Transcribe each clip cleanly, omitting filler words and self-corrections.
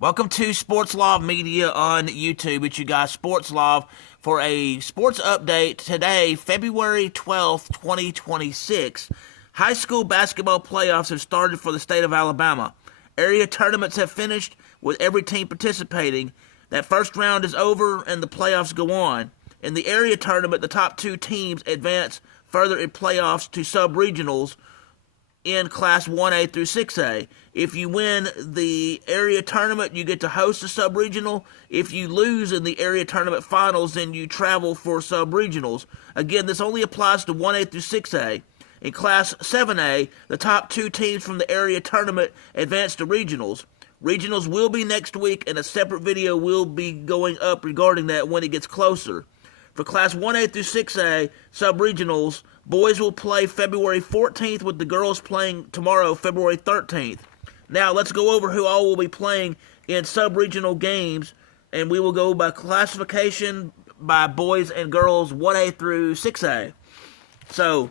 Welcome to Sports Love Media on YouTube. It's you guys, Sports Love, for a sports update today, February 12th, 2026. High school basketball playoffs have started for the state of Alabama. Area tournaments have finished with every team participating. That first round is over and the playoffs go on. In the area tournament, the top two teams advance further in playoffs to sub-regionals in Class 1A through 6A. If you win the area tournament, you get to host a sub-regional. If you lose in the area tournament finals, then you travel for sub-regionals. Again, this only applies to 1A through 6A. In Class 7A, the top two teams from the area tournament advance to regionals. Regionals will be next week, and a separate video will be going up regarding that when it gets closer. For Class 1A through 6A sub-regionals, boys will play February 14th with the girls playing tomorrow, February 13th. Now, let's go over who all will be playing in sub-regional games, and we will go by classification by boys and girls 1A through 6A. So,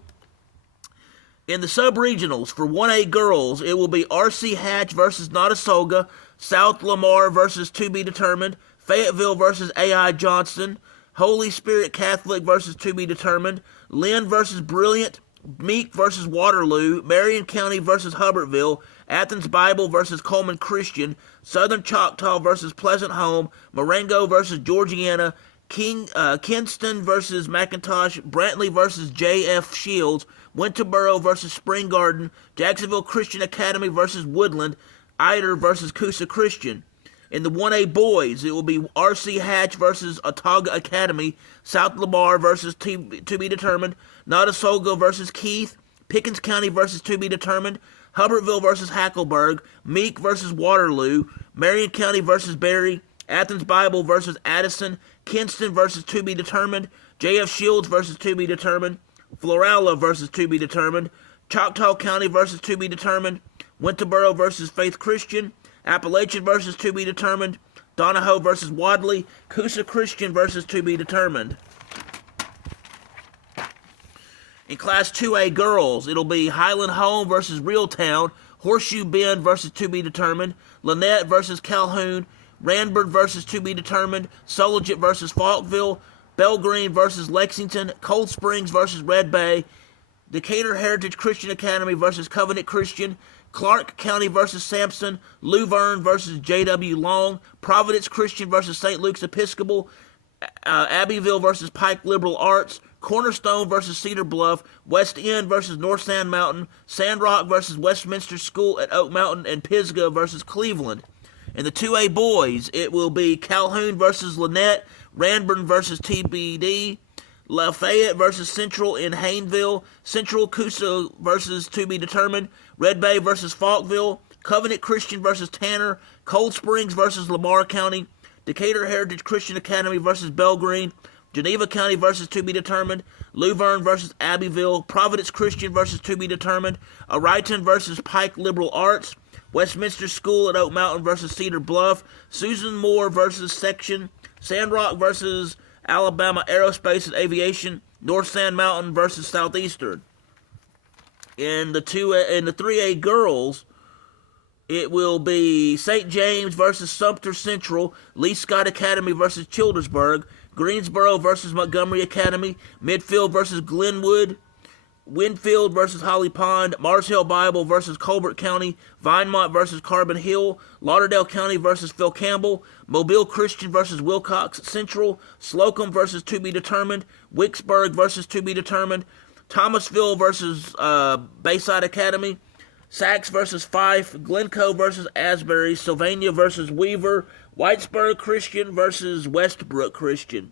in the sub-regionals, for 1A girls, it will be R.C. Hatch versus Notasulga, South Lamar versus To Be Determined, Fayetteville versus A.I. Johnston, Holy Spirit Catholic versus To Be Determined, Lynn versus Brilliant, Meek versus Waterloo, Marion County versus Hubbardville, Athens Bible versus Coleman Christian, Southern Choctaw versus Pleasant Home, Marengo versus Georgiana, Kinston versus McIntosh, Brantley versus J.F. Shields, Winterboro versus Spring Garden, Jacksonville Christian Academy versus Woodland, Eider versus Coosa Christian. In the 1A boys, it will be R.C. Hatch versus Otaga Academy, South Lamar versus To Be Determined, Notasulga versus Keith, Pickens County versus To Be Determined, Hubbardville versus Hackleburg, Meek versus Waterloo, Marion County versus Berry, Athens Bible versus Addison, Kinston versus To Be Determined, J.F. Shields versus To Be Determined, Florala versus To Be Determined, Choctaw County versus To Be Determined, Winterboro versus Faith Christian, Appalachian versus To Be Determined, Donahoe versus Wadley, Coosa Christian versus To Be Determined. In Class 2A girls, it'll be Highland Home versus Reeltown, Horseshoe Bend versus To Be Determined, Lynette versus Calhoun, Ranburn versus To Be Determined, Sologit versus Falkville, Belgreen versus Lexington, Cold Springs versus Red Bay, Decatur Heritage Christian Academy versus Covenant Christian, Clark County versus Sampson, Luverne versus J.W. Long, Providence Christian versus St. Luke's Episcopal, Abbeville versus Pike Liberal Arts, Cornerstone versus Cedar Bluff, West End versus North Sand Mountain, Sandrock versus Westminster School at Oak Mountain, and Pisgah versus Cleveland. In the 2A boys, it will be Calhoun versus Lynette, Ranburn versus TBD, Lafayette versus Central in Hayneville, Central Coosa versus To Be Determined, Red Bay versus Falkville, Covenant Christian versus Tanner, Cold Springs versus Lamar County, Decatur Heritage Christian Academy versus Belgreen, Geneva County versus To Be Determined, Luverne versus Abbeville, Providence Christian versus To Be Determined, Ariton versus Pike Liberal Arts, Westminster School at Oak Mountain versus Cedar Bluff, Susan Moore versus Section, Sandrock versus Alabama Aerospace and Aviation, North Sand Mountain versus Southeastern. In the 3A girls, it will be St. James versus Sumter Central, Lee Scott Academy versus Childersburg, Greensboro versus Montgomery Academy, Midfield versus Glenwood, Winfield versus Holly Pond, Mars Hill Bible versus Colbert County, Vinemont versus Carbon Hill, Lauderdale County versus Phil Campbell, Mobile Christian versus Wilcox Central, Slocum versus To Be Determined, Wicksburg versus To Be Determined, Thomasville versus Bayside Academy, Sachs versus Fife, Glencoe versus Asbury, Sylvania versus Weaver, Whitesburg Christian versus Westbrook Christian.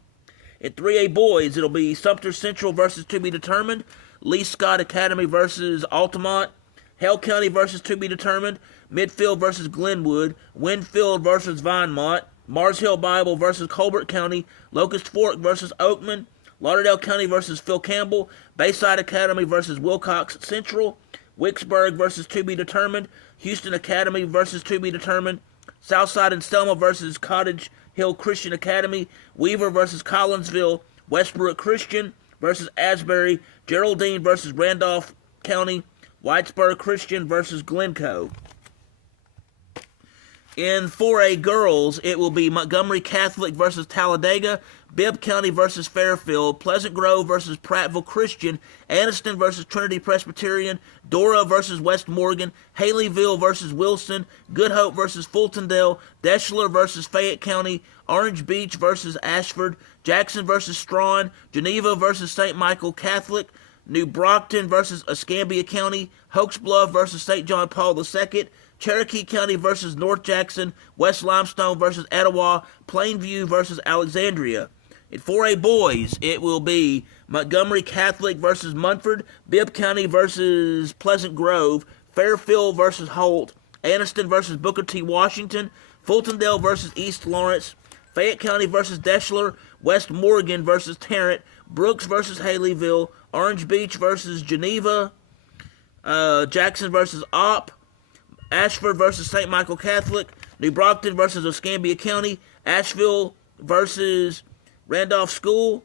In 3A boys, it'll be Sumter Central versus To Be Determined, Lee Scott Academy versus Altamont, Hale County versus To Be Determined, Midfield versus Glenwood, Winfield versus Vinemont, Mars Hill Bible versus Colbert County, Locust Fork versus Oakman, Lauderdale County versus Phil Campbell, Bayside Academy versus Wilcox Central, Wicksburg versus To Be Determined, Houston Academy versus To Be Determined, Southside and Selma versus Cottage Hill Christian Academy, Weaver versus Collinsville, Westbrook Christian versus Asbury, Geraldine versus Randolph County, Whitesburg Christian versus Glencoe. In 4A girls, it will be Montgomery Catholic versus Talladega, Bibb County versus Fairfield, Pleasant Grove versus Prattville Christian, Anniston versus Trinity Presbyterian, Dora versus West Morgan, Haleyville versus Wilson, Good Hope versus Fultondale, Deschler versus Fayette County, Orange Beach versus Ashford, Jackson versus Strawn, Geneva versus St. Michael Catholic, New Brockton versus Escambia County, Hoax Bluff versus St. John Paul II, Cherokee County versus North Jackson, West Limestone versus Etowah, Plainview versus Alexandria. In 4A boys, it will be Montgomery Catholic versus Munford, Bibb County versus Pleasant Grove, Fairfield versus Holt, Anniston versus Booker T. Washington, Fultondale versus East Lawrence, Fayette County versus Deschler, West Morgan versus Tarrant, Brooks versus Haleyville, Orange Beach versus Geneva, Jackson versus Opp, Ashford versus St. Michael Catholic, New Brockton versus Escambia County, Asheville versus Randolph School,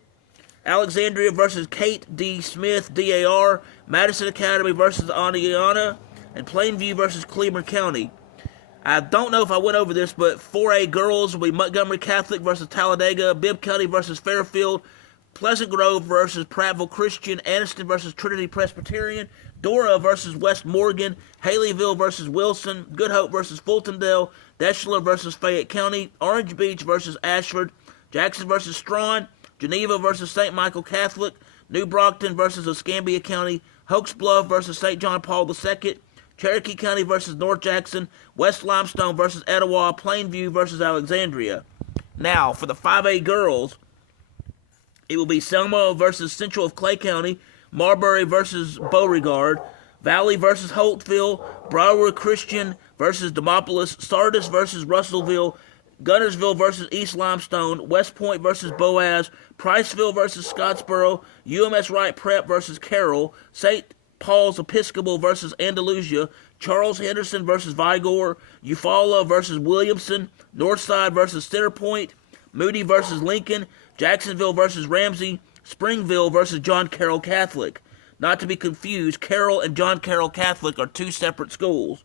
Alexandria versus Kate D. Smith, DAR, Madison Academy versus Oneonta, and Plainview versus Cleveland County. I don't know if I went over this, but 4A girls will be Montgomery Catholic versus Talladega, Bibb County versus Fairfield, Pleasant Grove versus Prattville Christian, Anniston versus Trinity Presbyterian, Dora versus West Morgan, Haleyville versus Wilson, Good Hope versus Fultondale, Deschler versus Fayette County, Orange Beach versus Ashford, Jackson versus Strawn, Geneva versus St. Michael Catholic, New Brockton versus Escambia County, Hoax Bluff versus St. John Paul II, Cherokee County versus North Jackson, West Limestone versus Etowah, Plainview versus Alexandria. Now, for the 5A girls, it will be Selma versus Central of Clay County, Marbury versus Beauregard, Valley versus Holtville, Broward Christian versus Demopolis, Sardis versus Russellville, Gunnersville versus East Limestone, West Point versus Boaz, Priceville versus Scottsboro, UMS Wright Prep versus Carroll, St. Paul's Episcopal versus Andalusia, Charles Henderson versus Vigor, Eufaula versus Williamson, Northside versus Centerpoint, Moody versus Lincoln, Jacksonville versus Ramsey, Springville versus John Carroll Catholic. Not to be confused, Carroll and John Carroll Catholic are two separate schools.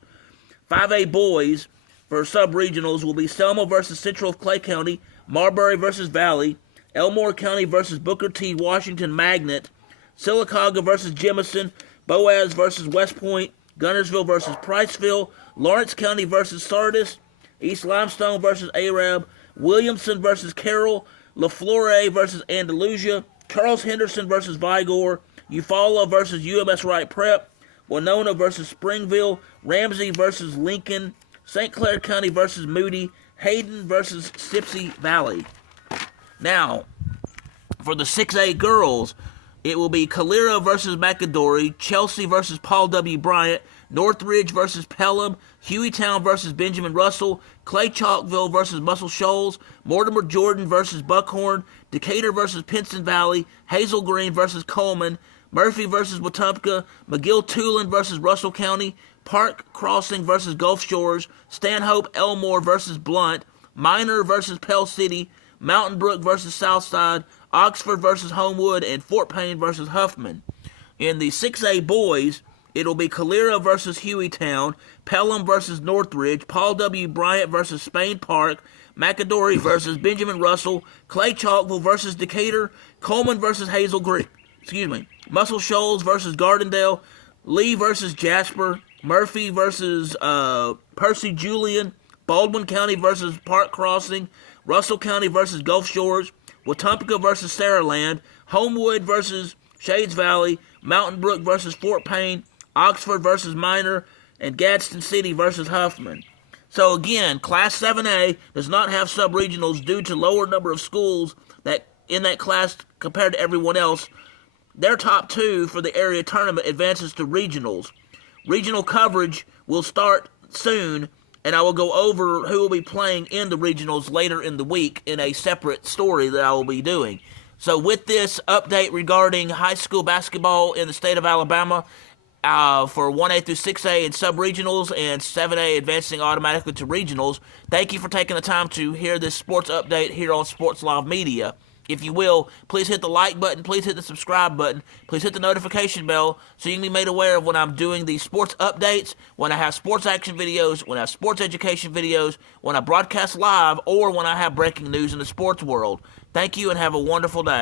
5A boys for sub-regionals will be Selma versus Central of Clay County, Marbury versus Valley, Elmore County versus Booker T. Washington Magnet, Sylacauga versus Jemison, Boaz versus West Point, Gunnersville versus Priceville, Lawrence County versus Sardis, East Limestone versus Arab, Williamson versus Carroll, LaFleur versus Andalusia, Charles Henderson versus Vigor, Eufaula versus UMS Wright Prep, Winona versus Springville, Ramsey versus Lincoln, St. Clair County versus Moody, Hayden versus Sipsey Valley. Now, for the 6A girls, it will be Calera versus McAdory, Chelsea versus Paul W. Bryant, Northridge versus Pelham, Hueytown versus Benjamin Russell, Clay Chalkville versus Muscle Shoals, Mortimer Jordan versus Buckhorn, Decatur versus Pinson Valley, Hazel Green versus Coleman, Murphy versus Wetumpka, McGill-Tulane versus Russell County, Park Crossing versus Gulf Shores, Stanhope Elmore versus Blunt, Minor versus Pell City, Mountain Brook versus Southside, Oxford versus Homewood, and Fort Payne versus Huffman. In the 6A boys, it'll be Calera versus Hueytown, Pelham versus Northridge, Paul W. Bryant versus Spain Park, McAdory versus Benjamin Russell, Clay Chalkville versus Decatur, Coleman versus Hazel Green, Muscle Shoals versus Gardendale, Lee versus Jasper, Murphy versus Percy Julian, Baldwin County versus Park Crossing, Russell County versus Gulf Shores, Wetumpka versus Saraland, Homewood versus Shades Valley, Mountain Brook versus Fort Payne, Oxford versus Minor, and Gadsden City versus Huffman. So again, Class 7A does not have sub-regionals due to lower number of schools that in that class compared to everyone else. Their top two for the area tournament advances to regionals. Regional coverage will start soon, and I will go over who will be playing in the regionals later in the week in a separate story that I will be doing. So with this update regarding high school basketball in the state of Alabama, for 1A through 6A and sub-regionals and 7A advancing automatically to regionals, thank you for taking the time to hear this sports update here on Sports Live Media. If you will, please hit the like button, please hit the subscribe button, please hit the notification bell so you can be made aware of when I'm doing these sports updates, when I have sports action videos, when I have sports education videos, when I broadcast live, or when I have breaking news in the sports world. Thank you and have a wonderful day.